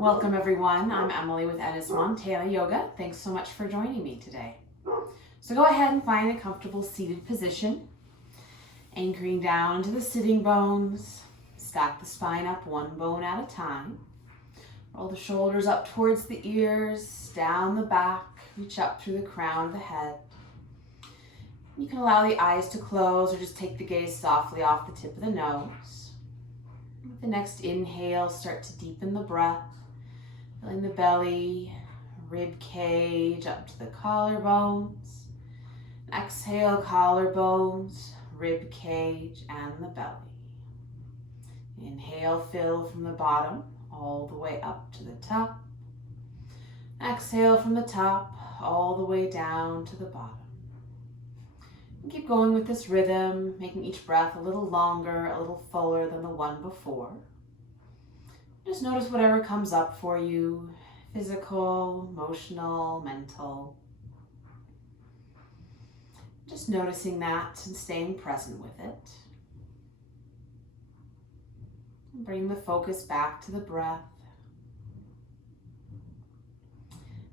Welcome everyone, I'm Emily with Ennis Montana Yoga. Thanks so much for joining me today. So go ahead and find a comfortable seated position, anchoring down into the sitting bones. Stack the spine up one bone at a time. Roll the shoulders up towards the ears, down the back, reach up through the crown of the head. You can allow the eyes to close or just take the gaze softly off the tip of the nose. With the next inhale, start to deepen the breath. Filling the belly, rib cage up to the collarbones. Exhale, collarbones, rib cage, and the belly. Inhale, fill from the bottom all the way up to the top. Exhale from the top all the way down to the bottom. And keep going with this rhythm, making each breath a little longer, a little fuller than the one before. Just notice whatever comes up for you, physical, emotional, mental. Just noticing that and staying present with it. Bring the focus back to the breath.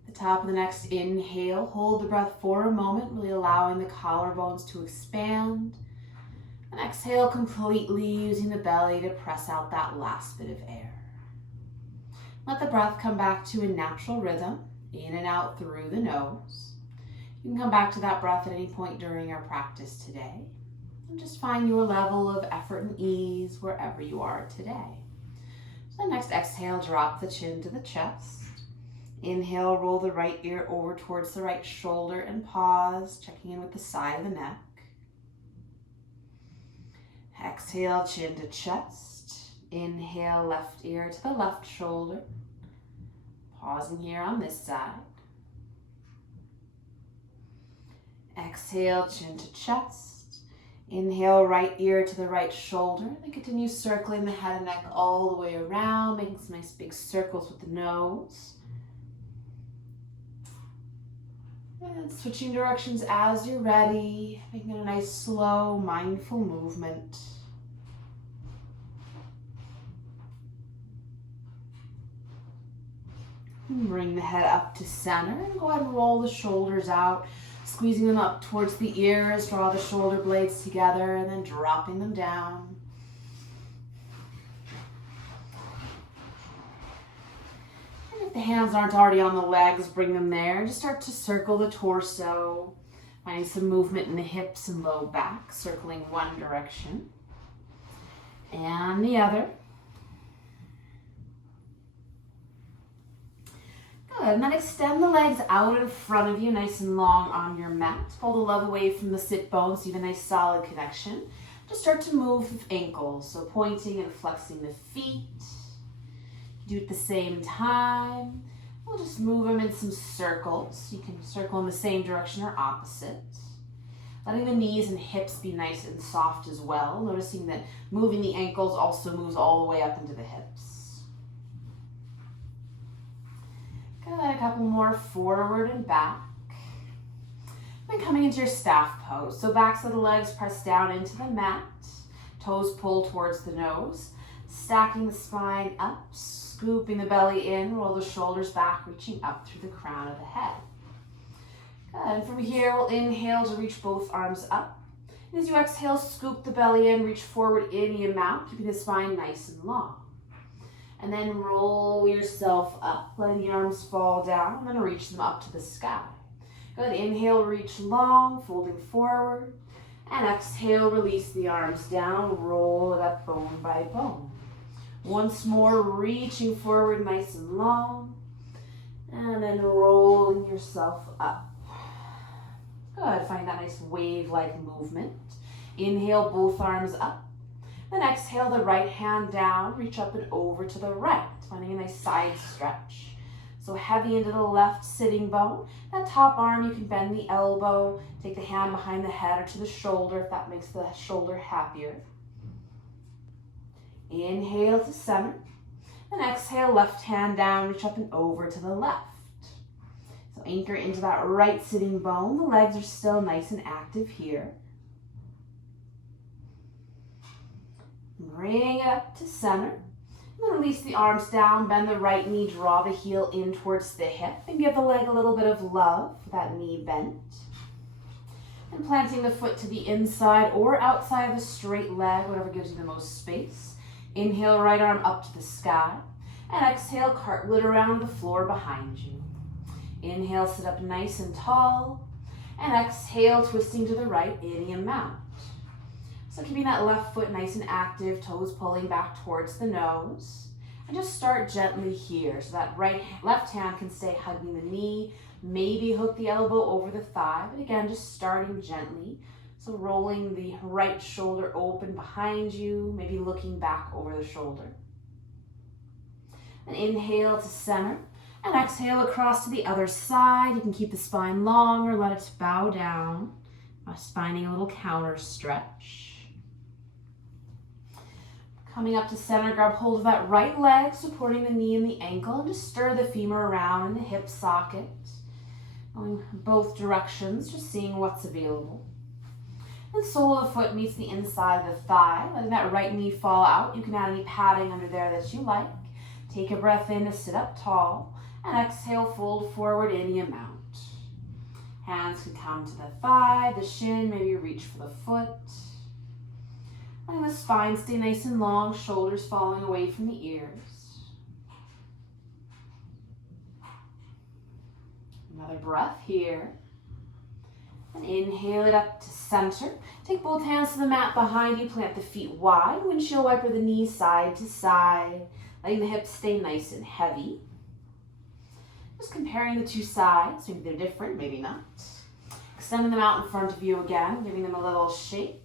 At the top of the next inhale, hold the breath for a moment, really allowing the collarbones to expand. And exhale completely, using the belly to press out that last bit of air. Let the breath come back to a natural rhythm, in and out through the nose. You can come back to that breath at any point during our practice today. And just find your level of effort and ease wherever you are today. So next exhale, drop the chin to the chest. Inhale, roll the right ear over towards the right shoulder and pause, checking in with the side of the neck. Exhale, chin to chest. Inhale, left ear to the left shoulder. Pausing here on this side. Exhale, chin to chest. Inhale, right ear to the right shoulder. Then continue circling the head and neck all the way around, making some nice big circles with the nose. And switching directions as you're ready, making it a nice, slow, mindful movement. Bring the head up to center and go ahead and roll the shoulders out, squeezing them up towards the ears, draw the shoulder blades together, and then dropping them down. And if the hands aren't already on the legs, bring them there. Just start to circle the torso, finding some movement in the hips and low back, circling one direction and the other. Good, and then extend the legs out in front of you, nice and long on your mat. Pull the love away from the sit bones, so you have a nice solid connection. Just start to move the ankles, so pointing and flexing the feet. Do it at the same time. We'll just move them in some circles. You can circle in the same direction or opposite. Letting the knees and hips be nice and soft as well. Noticing that moving the ankles also moves all the way up into the hips. Good, a couple more forward and back. Then coming into your staff pose. So backs of the legs press down into the mat. Toes pull towards the nose. Stacking the spine up, scooping the belly in, roll the shoulders back, reaching up through the crown of the head. Good, and from here we'll inhale to reach both arms up. And as you exhale, scoop the belly in, reach forward any amount, keeping the spine nice and long. And then roll yourself up, letting the arms fall down, and then reach them up to the sky. Good, inhale, reach long, folding forward. And exhale, release the arms down, roll it up bone by bone. Once more, reaching forward nice and long. And then rolling yourself up. Good, find that nice wave-like movement. Inhale, both arms up. Then exhale the right hand down, reach up and over to the right, finding a nice side stretch. So heavy into the left sitting bone. That top arm, you can bend the elbow, take the hand behind the head or to the shoulder if that makes the shoulder happier. Inhale to center. Then exhale, left hand down, reach up and over to the left. So anchor into that right sitting bone. The legs are still nice and active here. Bring it up to center. And then release the arms down, bend the right knee, draw the heel in towards the hip, and give the leg a little bit of love with that knee bent. And planting the foot to the inside or outside of the straight leg, whatever gives you the most space. Inhale, right arm up to the sky. And exhale, cartwheel it around the floor behind you. Inhale, sit up nice and tall. And exhale, twisting to the right, any amount. So keeping that left foot nice and active, toes pulling back towards the nose. And just start gently here so that left hand can stay hugging the knee. Maybe hook the elbow over the thigh, but again, just starting gently. So rolling the right shoulder open behind you, maybe looking back over the shoulder. And inhale to center, and exhale across to the other side. You can keep the spine long or let it bow down. Just finding a little counter stretch. Coming up to center, grab hold of that right leg, supporting the knee and the ankle, and just stir the femur around in the hip socket. Going both directions, just seeing what's available. And the sole of the foot meets the inside of the thigh, letting that right knee fall out. You can add any padding under there that you like. Take a breath in to sit up tall, and exhale, fold forward any amount. Hands can come to the thigh, the shin, maybe reach for the foot. Letting the spine stay nice and long, shoulders falling away from the ears. Another breath here. And inhale it up to center. Take both hands to the mat behind you. Plant the feet wide. Windshield wiper the knees side to side. Letting the hips stay nice and heavy. Just comparing the two sides. Maybe they're different, maybe not. Extending them out in front of you again. Giving them a little shake.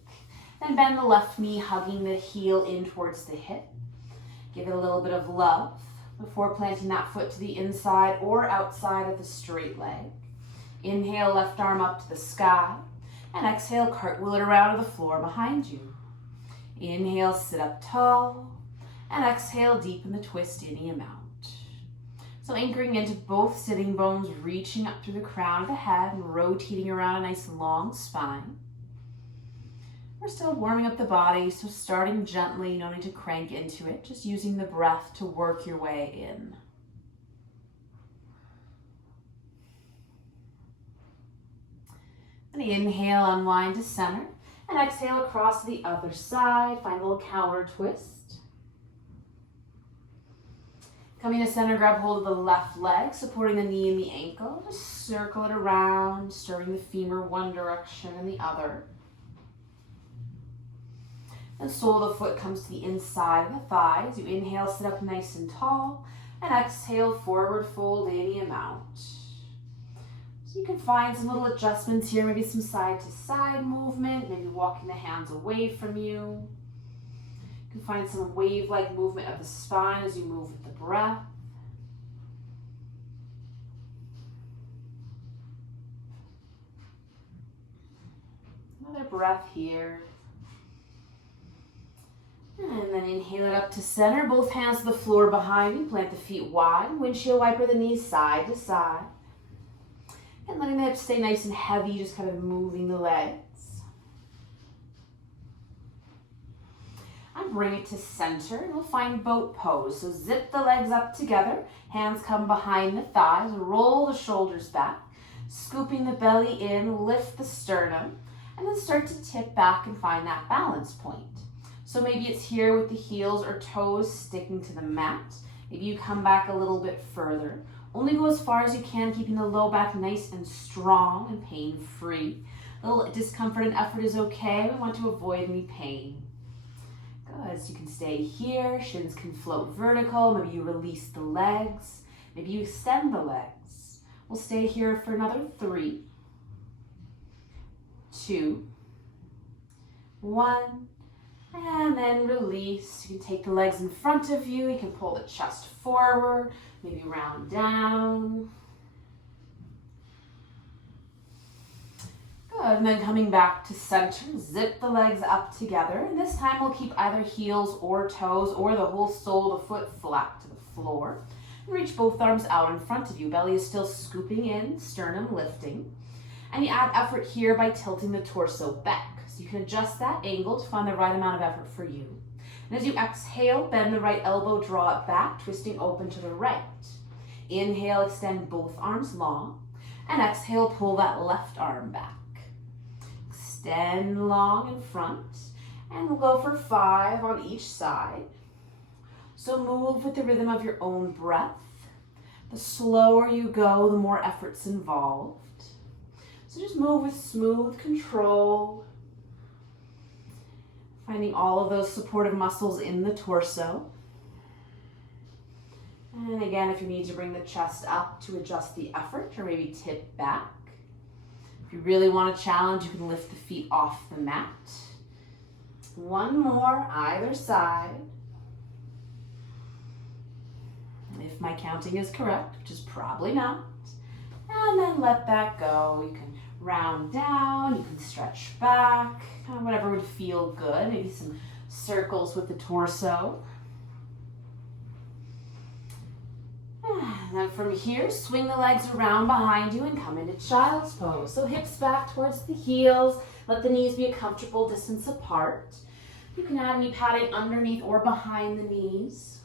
Then bend the left knee, hugging the heel in towards the hip. Give it a little bit of love before planting that foot to the inside or outside of the straight leg. Inhale, left arm up to the sky. And exhale, cartwheel it around to the floor behind you. Inhale, sit up tall. And exhale, deepen the twist any amount. So anchoring into both sitting bones, reaching up through the crown of the head and rotating around a nice long spine. We're still warming up the body, so starting gently, no need to crank into it, just using the breath to work your way in. And inhale, unwind to center, and exhale across to the other side. Find a little counter twist. Coming to center, grab hold of the left leg, supporting the knee and the ankle. Just circle it around, stirring the femur one direction and the other. The sole of the foot comes to the inside of the thigh. As you inhale, sit up nice and tall, and exhale, forward fold any amount. So you can find some little adjustments here, maybe some side to side movement, maybe walking the hands away from you. You can find some wave-like movement of the spine as you move with the breath. Another breath here. And then inhale it up to center. Both hands to the floor behind you. Plant the feet wide. Windshield wiper the knees side to side. And letting the hips stay nice and heavy, just kind of moving the legs. And bring it to center, and we'll find boat pose. So zip the legs up together. Hands come behind the thighs. Roll the shoulders back. Scooping the belly in, lift the sternum. And then start to tip back and find that balance point. So maybe it's here with the heels or toes sticking to the mat. Maybe you come back a little bit further. Only go as far as you can, keeping the low back nice and strong and pain-free. A little discomfort and effort is okay. We want to avoid any pain. Good, so you can stay here. Shins can float vertical. Maybe you release the legs. Maybe you extend the legs. We'll stay here for another 3, 2, 1. And then release. You can take the legs in front of you. You can pull the chest forward, maybe round down. Good, and then coming back to center, zip the legs up together. And this time we'll keep either heels or toes or the whole sole of the foot flat to the floor. And reach both arms out in front of you. Belly is still scooping in, sternum lifting. And you add effort here by tilting the torso back. So you can adjust that angle to find the right amount of effort for you. And as you exhale, bend the right elbow, draw it back, twisting open to the right. Inhale, extend both arms long. And exhale, pull that left arm back. Extend long in front. And we'll go for 5 on each side. So move with the rhythm of your own breath. The slower you go, the more effort's involved. So just move with smooth control. Finding all of those supportive muscles in the torso. And again, if you need to bring the chest up to adjust the effort or maybe tip back. If you really want a challenge, you can lift the feet off the mat. 1 more, either side. If my counting is correct, which is probably not. And then let that go. You can round down, you can stretch back, kind of whatever would feel good. Maybe some circles with the torso. And then from here, swing the legs around behind you and come into child's pose. So hips back towards the heels. Let the knees be a comfortable distance apart. You can add knee padding underneath or behind the knees.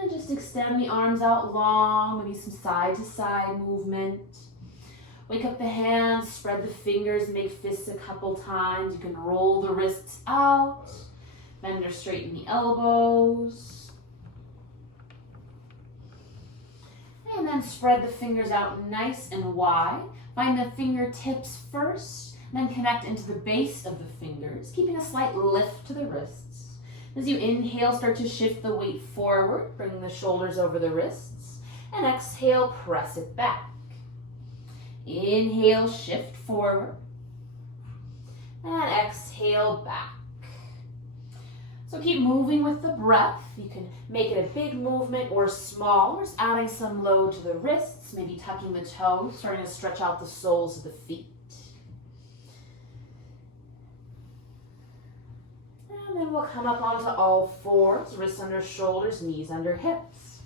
And just extend the arms out long, maybe some side to side movement. Wake up the hands, spread the fingers, make fists a couple times. You can roll the wrists out, bend or straighten the elbows. And then spread the fingers out nice and wide. Find the fingertips first, then connect into the base of the fingers, keeping a slight lift to the wrists. As you inhale, start to shift the weight forward, bring the shoulders over the wrists, and exhale, press it back. Inhale, shift forward, and exhale, back. So keep moving with the breath. You can make it a big movement or small, or just adding some load to the wrists, maybe tucking the toes, starting to stretch out the soles of the feet. And then we'll come up onto all fours, wrists under shoulders, knees under hips.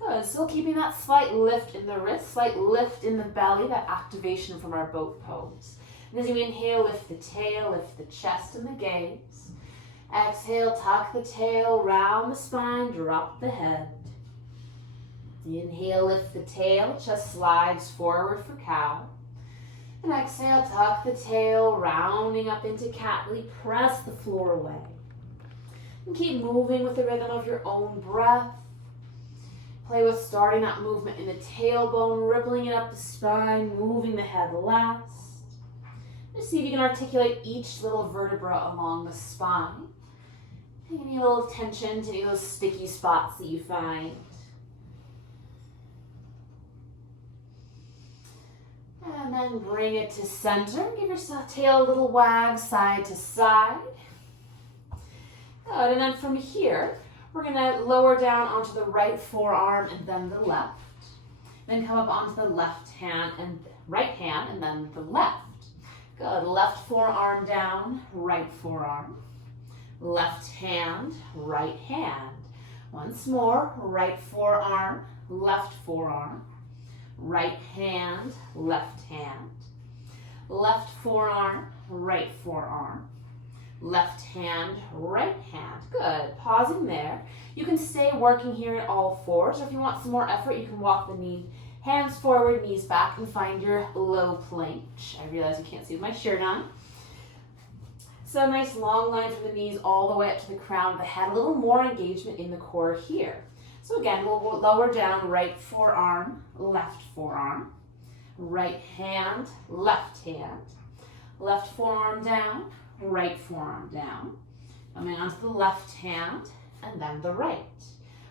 Good, still keeping that slight lift in the wrist, slight lift in the belly, that activation from our boat pose. And as you inhale, lift the tail, lift the chest and the gaze. Exhale, tuck the tail, round the spine, drop the head. Inhale, lift the tail, chest slides forward for cow. And exhale, tuck the tail, rounding up into cat-lee, press the floor away. And keep moving with the rhythm of your own breath. Play with starting that movement in the tailbone, rippling it up the spine, moving the head last. Just see if you can articulate each little vertebra along the spine. Take any little tension to any of those sticky spots that you find. And then bring it to center. Give yourself tail a little wag side to side. Good, and then from here, we're gonna lower down onto the right forearm and then the left. Then come up onto the left hand and right hand and then the left. Good, left forearm down, right forearm. Left hand, right hand. Once more, right forearm, left forearm. Right hand, left hand. Left forearm, right forearm. Left hand, right hand. Good. Pausing there. You can stay working here at all fours, or if you want some more effort, you can walk the knee, hands forward, knees back, and find your low plank. I realize you can't see with my shirt on. So a nice long line from the knees all the way up to the crown of the head. A little more engagement in the core here. So again, we'll lower down right forearm, left forearm. Right hand, left hand. Left forearm down, right forearm down. Coming onto the left hand and then the right.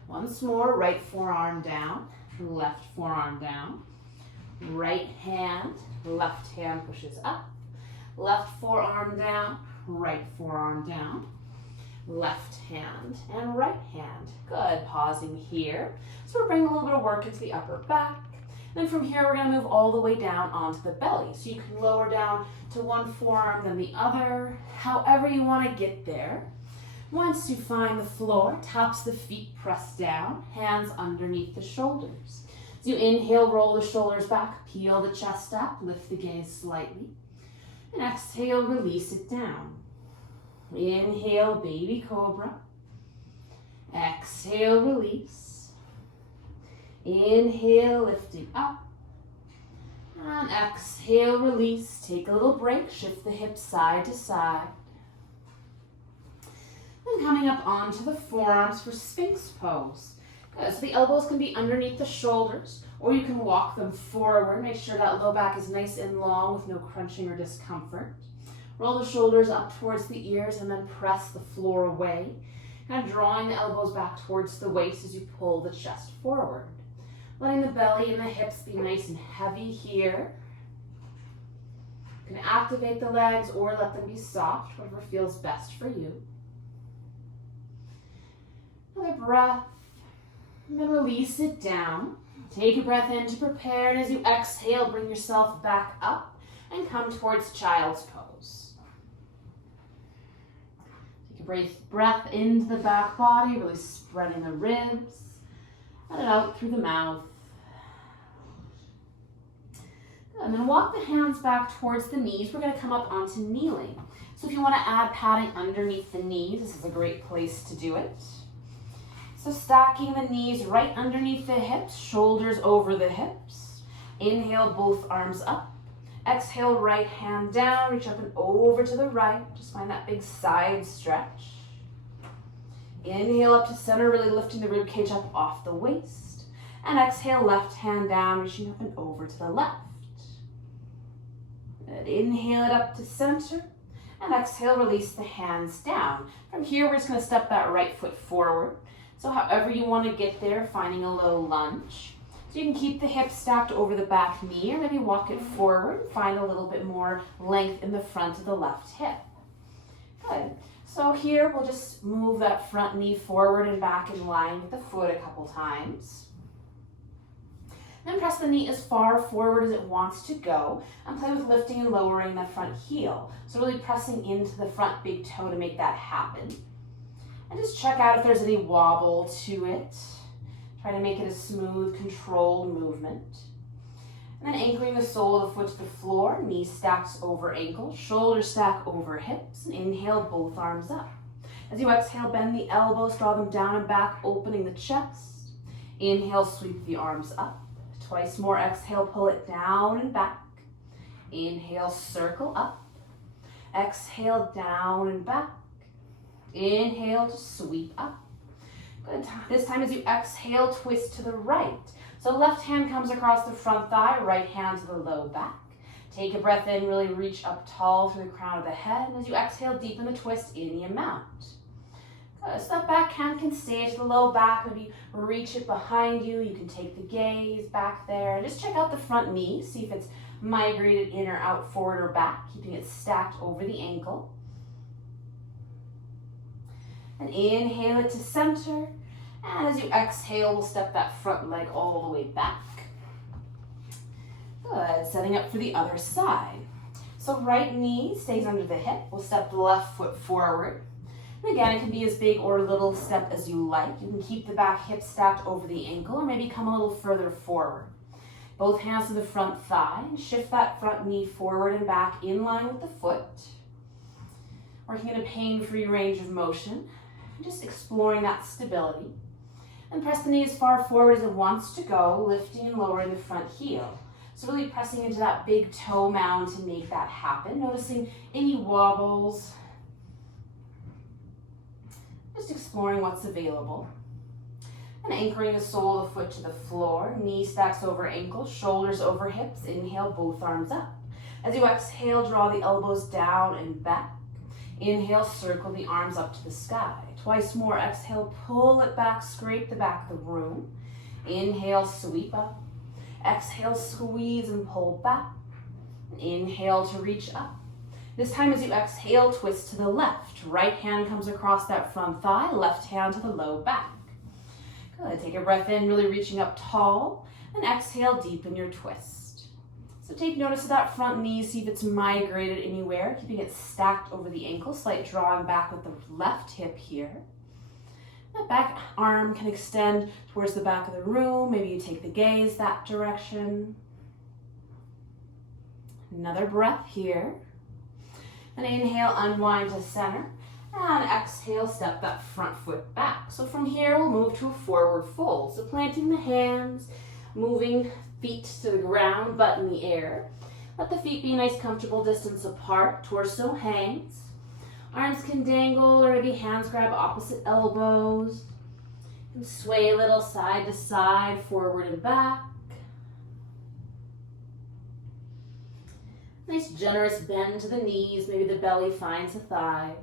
Once more, right forearm down, left forearm down. Right hand, left hand pushes up. Left forearm down, right forearm down. Left hand and right hand. Good, pausing here. So we're bringing a little bit of work into the upper back. Then from here, we're gonna move all the way down onto the belly. So you can lower down to one forearm, then the other, however you wanna get there. Once you find the floor, tops of the feet press down, hands underneath the shoulders. So you inhale, roll the shoulders back, peel the chest up, lift the gaze slightly. And exhale, release it down. Inhale, baby cobra. Exhale, release. Inhale, lifting up. And exhale, release. Take a little break. Shift the hips side to side. And coming up onto the forearms for Sphinx pose. Good. So the elbows can be underneath the shoulders, or you can walk them forward. Make sure that low back is nice and long with no crunching or discomfort. Roll the shoulders up towards the ears and then press the floor away. Kind of drawing the elbows back towards the waist as you pull the chest forward. Letting the belly and the hips be nice and heavy here. You can activate the legs or let them be soft, whatever feels best for you. Another breath, and then release it down. Take a breath in to prepare, and as you exhale, bring yourself back up and come towards child's pose. Take a breath into the back body, really spreading the ribs. Let it out through the mouth. And then walk the hands back towards the knees. We're going to come up onto kneeling. So if you want to add padding underneath the knees, this is a great place to do it. So stacking the knees right underneath the hips, shoulders over the hips. Inhale, both arms up. Exhale, right hand down, reach up and over to the right. Just find that big side stretch. Inhale up to center, really lifting the rib cage up off the waist. And exhale, left hand down, reaching up and over to the left. Good. Inhale it up to center. And exhale, release the hands down. From here, we're just going to step that right foot forward. So however you want to get there, finding a low lunge. So you can keep the hips stacked over the back knee or maybe walk it forward. Find a little bit more length in the front of the left hip. Good. So here we'll just move that front knee forward and back in line with the foot a couple times. Then press the knee as far forward as it wants to go and play with lifting and lowering that front heel. So really pressing into the front big toe to make that happen. And just check out if there's any wobble to it. Try to make it a smooth, controlled movement. And then anchoring the sole of the foot to the floor, knee stacks over ankles, shoulders stack over hips, and inhale, both arms up. As you exhale, bend the elbows, draw them down and back, opening the chest. Inhale, sweep the arms up. Twice more, exhale, pull it down and back. Inhale, circle up. Exhale, down and back. Inhale to sweep up. Good. This time as you exhale, twist to the right. So left hand comes across the front thigh, right hand to the low back. Take a breath in, really reach up tall through the crown of the head. And as you exhale, deepen the twist in the amount. Good. So that back hand can stay to the low back. Maybe reach it behind you. You can take the gaze back there. Just check out the front knee. See if it's migrated in or out, forward or back, keeping it stacked over the ankle. And inhale it to center. And as you exhale, we'll step that front leg all the way back. Good. Setting up for the other side. So right knee stays under the hip. We'll step the left foot forward. And again, it can be as big or little step as you like. You can keep the back hip stacked over the ankle or maybe come a little further forward. Both hands to the front thigh. Shift that front knee forward and back in line with the foot. Working in a pain-free range of motion. Just exploring that stability. And press the knee as far forward as it wants to go, lifting and lowering the front heel. So really pressing into that big toe mound to make that happen. Noticing any wobbles. Just exploring what's available. And anchoring the sole of the foot to the floor. Knee stacks over ankles, shoulders over hips. Inhale, both arms up. As you exhale, draw the elbows down and back. Inhale, circle the arms up to the sky. Twice more, exhale, pull it back, scrape the back of the room. Inhale, sweep up. Exhale, squeeze and pull back. Inhale to reach up. This time as you exhale, twist to the left. Right hand comes across that front thigh, left hand to the low back. Good, take a breath in, really reaching up tall. And exhale, deepen your twist. So take notice of that front knee, see if it's migrated anywhere, keeping it stacked over the ankle, slight drawing back with the left hip here. That back arm can extend towards the back of the room. Maybe you take the gaze that direction. Another breath here. And inhale, unwind to center. And exhale, step that front foot back. So from here, we'll move to a forward fold. So planting the hands, moving feet to the ground, butt in the air. Let the feet be a nice comfortable distance apart. Torso hangs. Arms can dangle or maybe hands grab opposite elbows. And sway a little side to side, forward and back. Nice generous bend to the knees. Maybe the belly finds the thighs.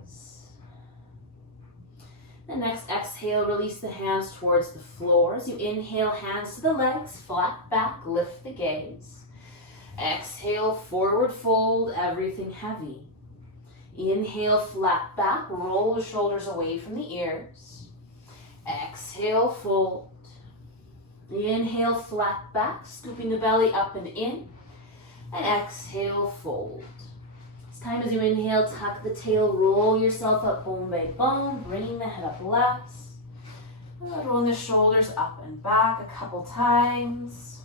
The next exhale, release the hands towards the floor. As you inhale, hands to the legs, flat back, lift the gaze. Exhale, forward fold, everything heavy. Inhale, flat back, roll the shoulders away from the ears. Exhale, fold. Inhale, flat back, scooping the belly up and in. And exhale, fold. This time as you inhale, tuck the tail, roll yourself up bone by bone, bringing the head up less. Rolling the shoulders up and back a couple times.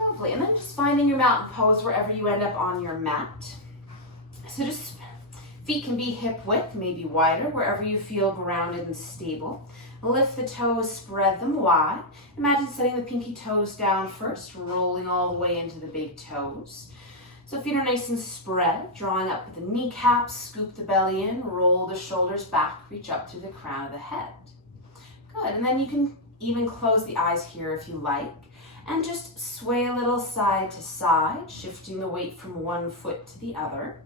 Lovely. And then just finding your mountain pose wherever you end up on your mat. So just feet can be hip width, maybe wider, wherever you feel grounded and stable. Lift the toes, spread them wide. Imagine setting the pinky toes down first, rolling all the way into the big toes. So feet are nice and spread, drawing up with the kneecaps, scoop the belly in, roll the shoulders back, reach up to the crown of the head. Good, and then you can even close the eyes here if you like, and just sway a little side to side, shifting the weight from one foot to the other.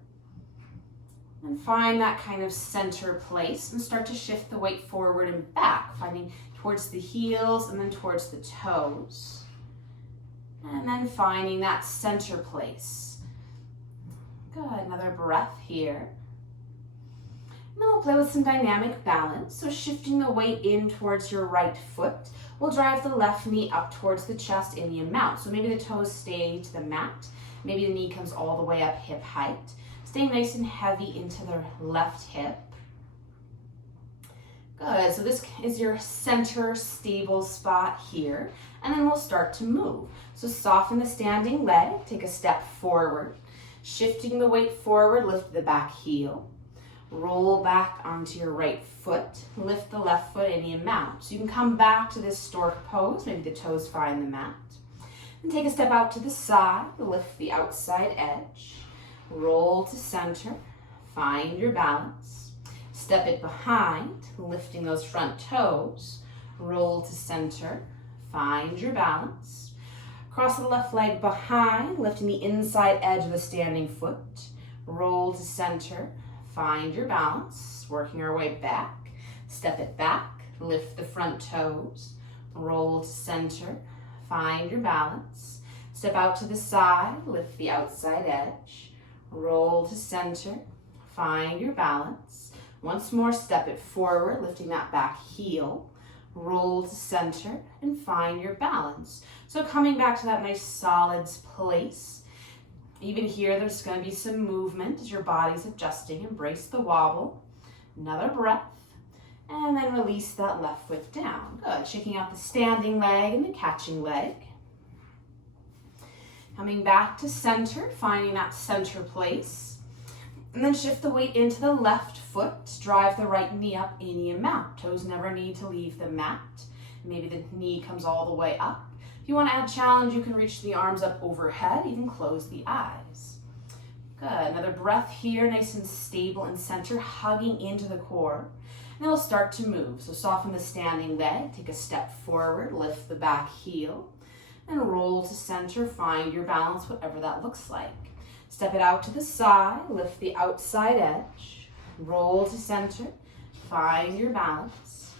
And find that kind of center place and start to shift the weight forward and back, finding towards the heels and then towards the toes. And then finding that center place. Good, another breath here. And then we'll play with some dynamic balance. So shifting the weight in towards your right foot will drive the left knee up towards the chest in the amount. So maybe the toes stay to the mat. Maybe the knee comes all the way up hip height. Staying nice and heavy into the left hip. Good, so this is your center stable spot here. And then we'll start to move. So soften the standing leg, take a step forward. Shifting the weight forward, lift the back heel. Roll back onto your right foot. Lift the left foot any amount. So you can come back to this stork pose. Maybe the toes find the mat. And take a step out to the side. Lift the outside edge. Roll to center, find your balance, step it behind, lifting those front toes, roll to center, find your balance, cross the left leg behind, lifting the inside edge of the standing foot, roll to center, find your balance, working our way back, step it back, lift the front toes, roll to center, find your balance, step out to the side, lift the outside edge, roll to center, find your balance. Once more, step it forward, lifting that back heel. Roll to center and find your balance. So coming back to that nice solid place. Even here, there's going to be some movement as your body's adjusting. Embrace the wobble. Another breath. And then release that left foot down. Good. Shaking out the standing leg and the catching leg. Coming back to center, finding that center place. And then shift the weight into the left foot. Drive the right knee up any amount. Toes never need to leave the mat. Maybe the knee comes all the way up. If you want to add challenge, you can reach the arms up overhead, even close the eyes. Good, another breath here, nice and stable in center, hugging into the core. And then we'll start to move. So soften the standing leg, take a step forward, lift the back heel. And roll to center, find your balance, whatever that looks like. Step it out to the side, lift the outside edge, roll to center, find your balance.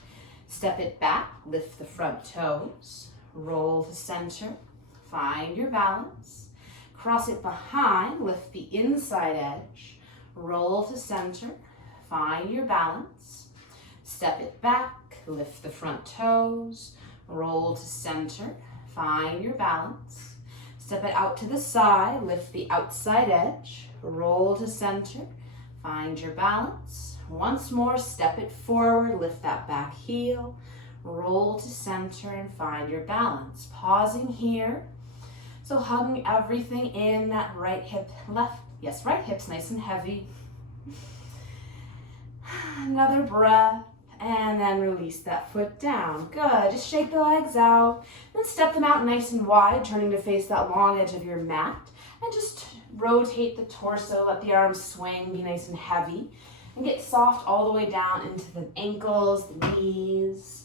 Step it back, lift the front toes, roll to center, find your balance. Cross it behind, lift the inside edge, roll to center, find your balance. Step it back, lift the front toes, roll to center, find your balance. Step it out to the side, lift the outside edge, roll to center, find your balance. Once more, step it forward, lift that back heel, roll to center and find your balance. Pausing here. So hugging everything in, that right hip, left, yes, right hip's nice and heavy. Another breath, and then release that foot down. Good, just shake the legs out, then step them out nice and wide, turning to face that long edge of your mat, and just rotate the torso, let the arms swing, be nice and heavy, and get soft all the way down into the ankles, the knees.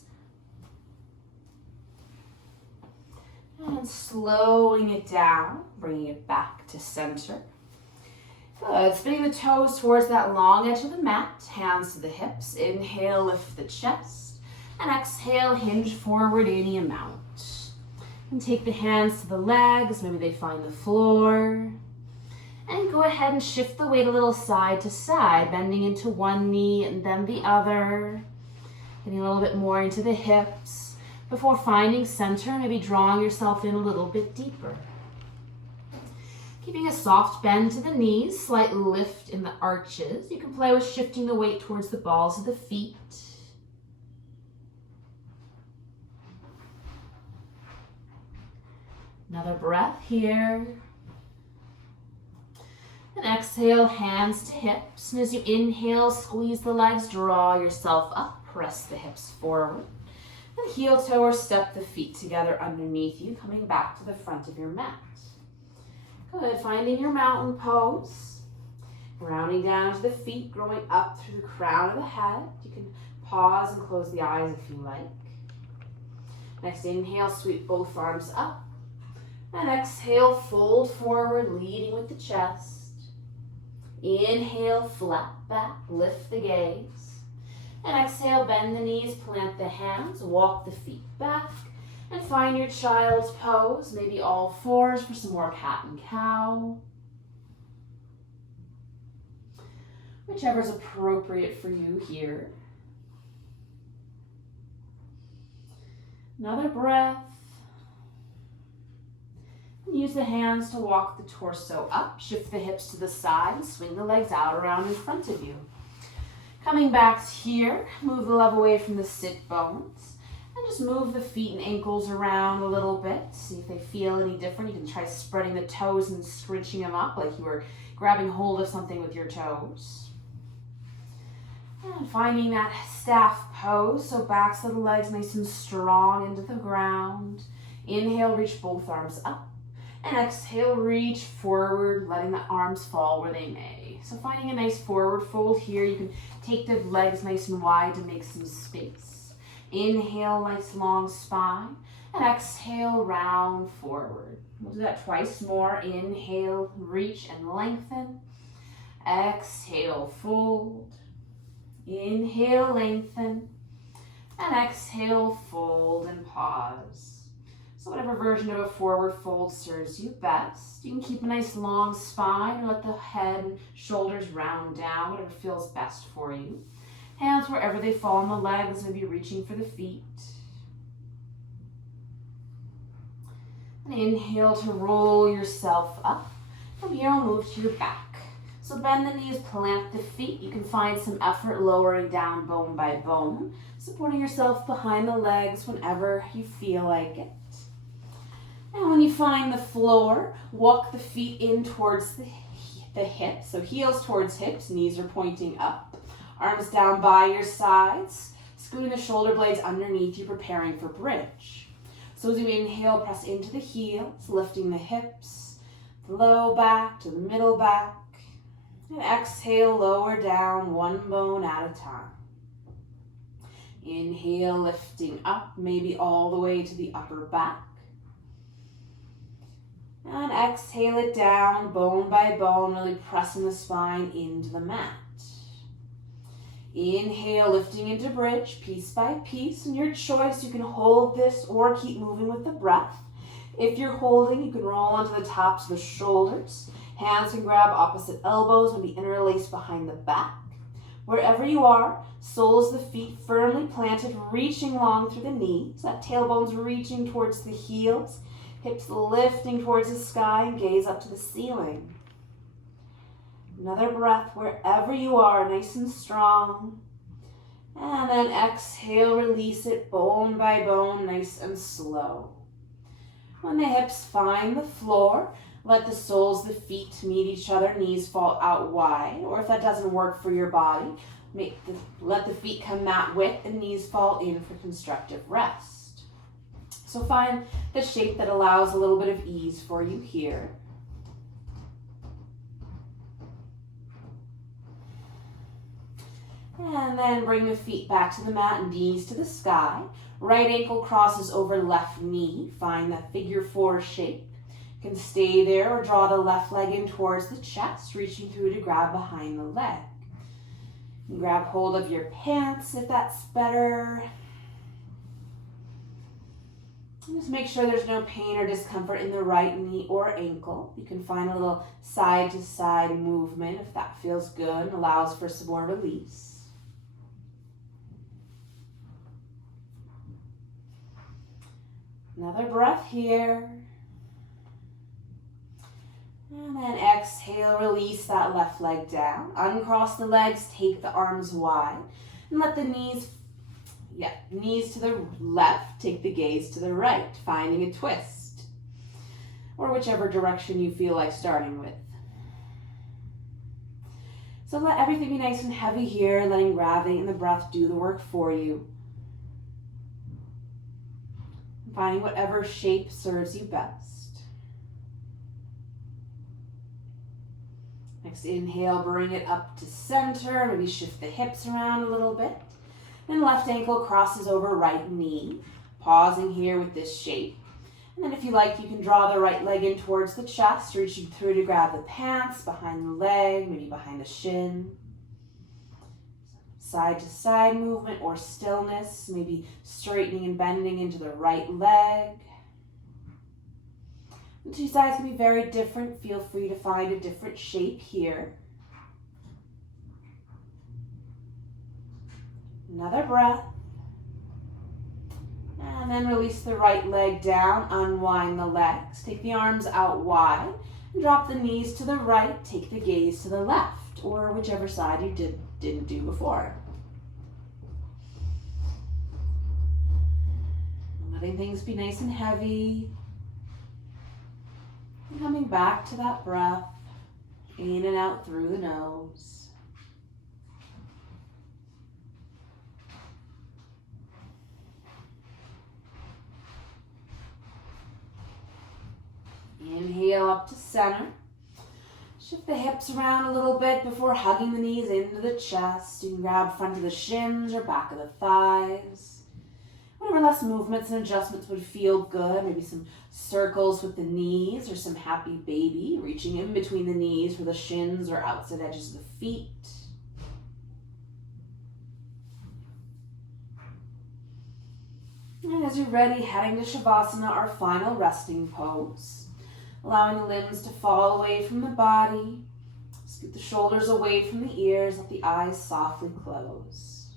And slowing it down, bringing it back to center. Good, spinning the toes towards that long edge of the mat, hands to the hips. Inhale, lift the chest, and exhale, hinge forward any amount. And take the hands to the legs, maybe they find the floor. And go ahead and shift the weight a little side to side, bending into one knee and then the other. Getting a little bit more into the hips. Before finding center, maybe drawing yourself in a little bit deeper. Keeping a soft bend to the knees, slight lift in the arches. You can play with shifting the weight towards the balls of the feet. Another breath here. And exhale, hands to hips. And as you inhale, squeeze the legs, draw yourself up, press the hips forward. And heel toe or step the feet together underneath you, coming back to the front of your mat. Good, finding your mountain pose. Rounding down to the feet, growing up through the crown of the head. You can pause and close the eyes if you like. Next inhale, sweep both arms up. And exhale, fold forward, leading with the chest. Inhale, flat back, lift the gaze. And exhale, bend the knees, plant the hands, walk the feet back, and find your child's pose, maybe all fours for some more cat and cow. Whichever's appropriate for you here. Another breath. Use the hands to walk the torso up, shift the hips to the side, and swing the legs out around in front of you. Coming back here, move the love away from the sit bones, and just move the feet and ankles around a little bit. See if they feel any different. You can try spreading the toes and scrunching them up like you were grabbing hold of something with your toes. And finding that staff pose, so backs of the legs nice and strong into the ground. Inhale, reach both arms up. And exhale, reach forward, letting the arms fall where they may. So finding a nice forward fold here. You can take the legs nice and wide to make some space. Inhale, nice long spine. And exhale, round forward. We'll do that twice more. Inhale, reach and lengthen. Exhale, fold. Inhale, lengthen. And exhale, fold and pause. So whatever version of a forward fold serves you best. You can keep a nice long spine and let the head and shoulders round down, whatever feels best for you. Hands wherever they fall on the legs, maybe reaching for the feet. And inhale to roll yourself up. From here, we'll move to your back. So bend the knees, plant the feet. You can find some effort lowering down bone by bone, supporting yourself behind the legs whenever you feel like it. And when you find the floor, walk the feet in towards the hips. So heels towards hips, knees are pointing up. Arms down by your sides, scooting the shoulder blades underneath you, preparing for bridge. So as you inhale, press into the heels, lifting the hips, the low back to the middle back. And exhale, lower down one bone at a time. Inhale, lifting up, maybe all the way to the upper back. And exhale it down, bone by bone, really pressing the spine into the mat. Inhale, lifting into bridge, piece by piece. And your choice, you can hold this or keep moving with the breath. If you're holding, you can roll onto the tops of the shoulders. Hands can grab opposite elbows and be interlaced behind the back. Wherever you are, soles of the feet firmly planted, reaching long through the knees. That tailbone's reaching towards the heels. Hips lifting towards the sky and gaze up to the ceiling. Another breath wherever you are, nice and strong. And then exhale, release it bone by bone, nice and slow. When the hips find the floor, Let the soles of the feet meet each other, knees fall out wide, or if that doesn't work for your body, let the feet come mat width and knees fall in for constructive rest. So find the shape that allows a little bit of ease for you here. And then bring the feet back to the mat, knees to the sky. Right ankle crosses over left knee. Find that figure 4 shape. You can stay there or draw the left leg in towards the chest, reaching through to grab behind the leg. You can grab hold of your pants if that's better. And just make sure there's no pain or discomfort in the right knee or ankle. You can find a little side-to-side movement if that feels good and allows for some more release. Another breath here. And then exhale, release that left leg down. Uncross the legs, take the arms wide. And let the knees to the left, take the gaze to the right, finding a twist. Or whichever direction you feel like starting with. So let everything be nice and heavy here, letting gravity and the breath do the work for you. Finding whatever shape serves you best. Next inhale, bring it up to center. Maybe shift the hips around a little bit. Then left ankle crosses over right knee. Pausing here with this shape. And then if you like, you can draw the right leg in towards the chest, reaching through to grab the pants, behind the leg, maybe behind the shin. Side to side movement or stillness, maybe straightening and bending into the right leg. The two sides can be very different. Feel free to find a different shape here. Another breath. And then release the right leg down, unwind the legs. Take the arms out wide and drop the knees to the right. Take the gaze to the left or whichever side you didn't do before. Letting things be nice and heavy. And coming back to that breath, in and out through the nose. Inhale up to center. Shift the hips around a little bit before hugging the knees into the chest. You can grab front of the shins or back of the thighs. Whatever less movements and adjustments would feel good. Maybe some circles with the knees or some happy baby, reaching in between the knees for the shins or outside edges of the feet. And as you're ready, heading to Shavasana, our final resting pose. Allowing the limbs to fall away from the body. Scoot the shoulders away from the ears, let the eyes softly close.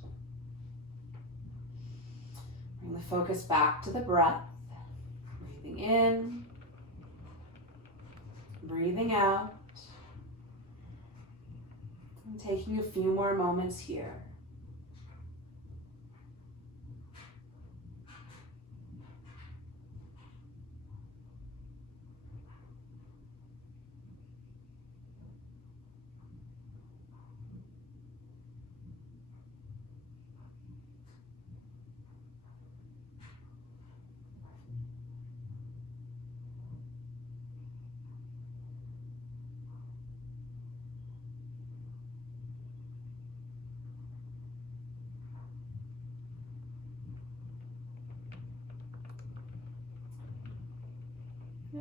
Bring the focus back to the breath. Breathing in, breathing out. And taking a few more moments here.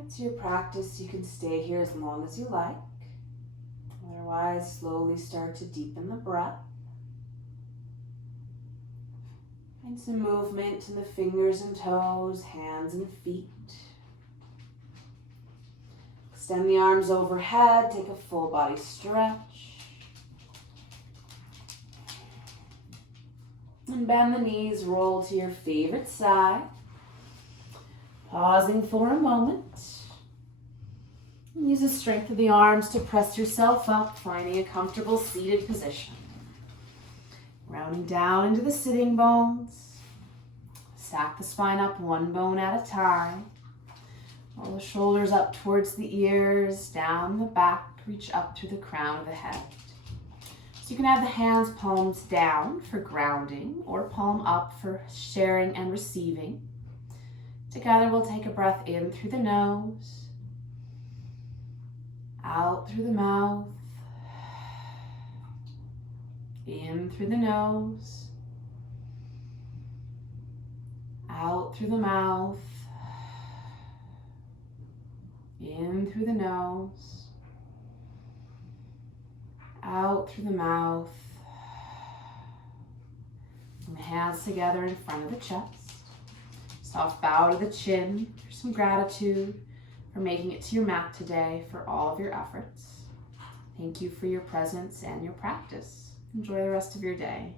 It's your practice. You can stay here as long as you like. Otherwise, slowly start to deepen the breath. Find some movement in the fingers and toes, hands and feet. Extend the arms overhead. Take a full body stretch. And bend the knees, roll to your favorite side. Pausing for a moment. Use the strength of the arms to press yourself up, finding a comfortable seated position. Rounding down into the sitting bones. Stack the spine up one bone at a time. Roll the shoulders up towards the ears, down the back, reach up through the crown of the head. So you can have the hands palms down for grounding or palm up for sharing and receiving. Together we'll take a breath in through the nose, out through the mouth, in through the nose, out through the mouth, in through the nose, out through the mouth, and hands together in front of the chest. Soft bow to the chin for some gratitude for making it to your mat today, for all of your efforts. Thank you for your presence and your practice. Enjoy the rest of your day.